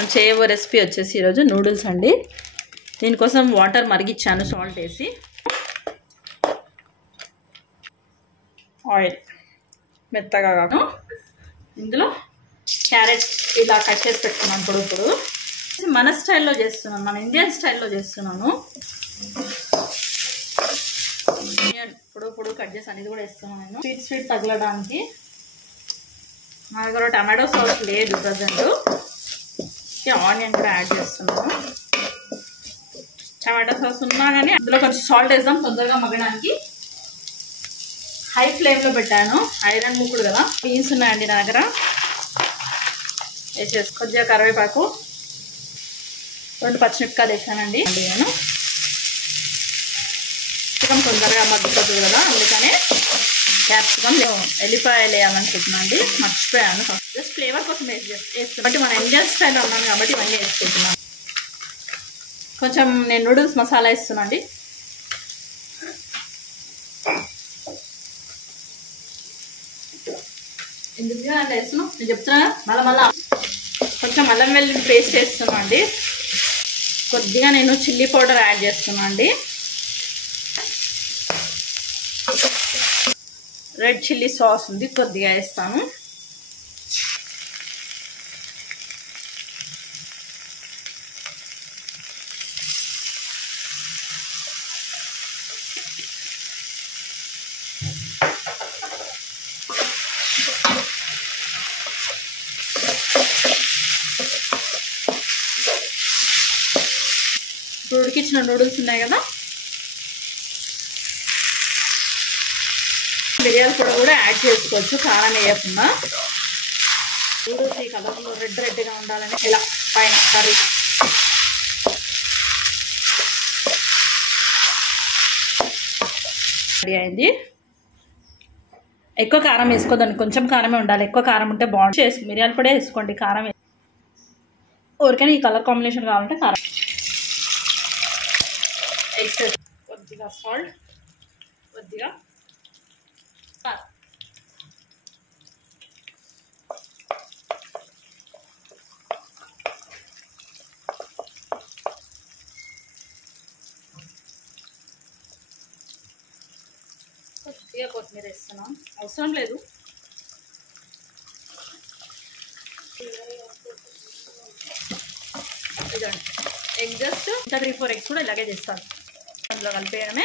మనం చేయబో రెసిపీ వచ్చేసి ఈరోజు నూడిల్స్ అండి. దీనికోసం వాటర్ మరిగించాను సాల్ట్ వేసి. ఆయిల్ మెత్తగా కాదు. ఇందులో క్యారెట్ ఇలా కట్ చేసి పెట్టుకున్నాను పొడుగు. మన స్టైల్లో చేస్తున్నాను, మన ఇండియన్ స్టైల్లో చేస్తున్నాను. పొడుగు కట్ చేసాను, ఇది కూడా వేస్తున్నాను నేను స్వీట్ తగలడానికి. మా దగ్గర టమాటో సాస్ లేదు ప్రజెంట్. ఆనియన్ కూడా యాడ్ చేస్తున్నాను. టమాటో సాస్ ఉన్నా కానీ అందులో కొంచెం సాల్ట్ వేద్దాం తొందరగా మగ్గడానికి. హై ఫ్లేమ్లో పెట్టాను, ఐరన్ ముక్కుడు కదా. బీన్స్ ఉన్నాయండి నా దగ్గర, వేసేసి కొద్దిగా కరివేపాకు, 2 పచ్చిమిరపకాయలు వేసానండి. నేను చికెన్ తొందరగా మగ్గిపోతుంది కదా, అందుకనే క్యాప్సికమ్ ఎల్లిపాయలు వేయాలనుకుంటున్నాను అండి. మర్చిపోయాను, జస్ట్ ఫ్లేవర్ కోసం వేస్తున్నాను. బట్ మన ఇండియన్ స్టైల్లో ఉన్నాను కాబట్టి ఇవన్నీ వేసుకుంటున్నాను. కొంచెం నేను నూడిల్స్ మసాలా వేస్తున్నాను అండి. ఎందుకు అంటే వేస్తున్నాను నేను చెప్తున్నా. మళ్ళా కొంచెం అల్లం వెల్లుల్లి పేస్ట్ వేస్తున్నాను అండి. కొద్దిగా నేను చిల్లీ పౌడర్ యాడ్ చేస్తున్నాను అండి. రెడ్ చిల్లీ సాస్ ఉంది, కొద్దిగా వేస్తాను. ఇప్పుడు ఉడికించిన నూడిల్స్ ఉన్నాయి కదా, మిరియాల పొడి కూడా యాడ్ చేసుకోవచ్చు కారం వేయకుండా. నూడిల్స్ ఈ కలర్లో రెడ్గా ఉండాలని ఇలా పైన కర్రీ. రెడీ అయింది. ఎక్కువ కారం వేసుకోదండి, కొంచెం కారమే ఉండాలి. ఎక్కువ కారం ఉంటే బాగుంటుంది. మిరియాల పొడి వేసుకోండి, కారం ఊరికైనా ఈ కలర్ కాంబినేషన్ కావాలంటే కారం. ఎగ్స్ కొద్దిగా సాల్ట్, కొద్దిగా కొద్దిగా కొత్తిమీర వేస్తున్నాం, అవసరం లేదు. ఇదండి ఎగ్, జస్ట్ ఇంకా 3-4 ఎగ్స్ కూడా ఇలాగే చేస్తాను. అందులో కలిపేయడమే.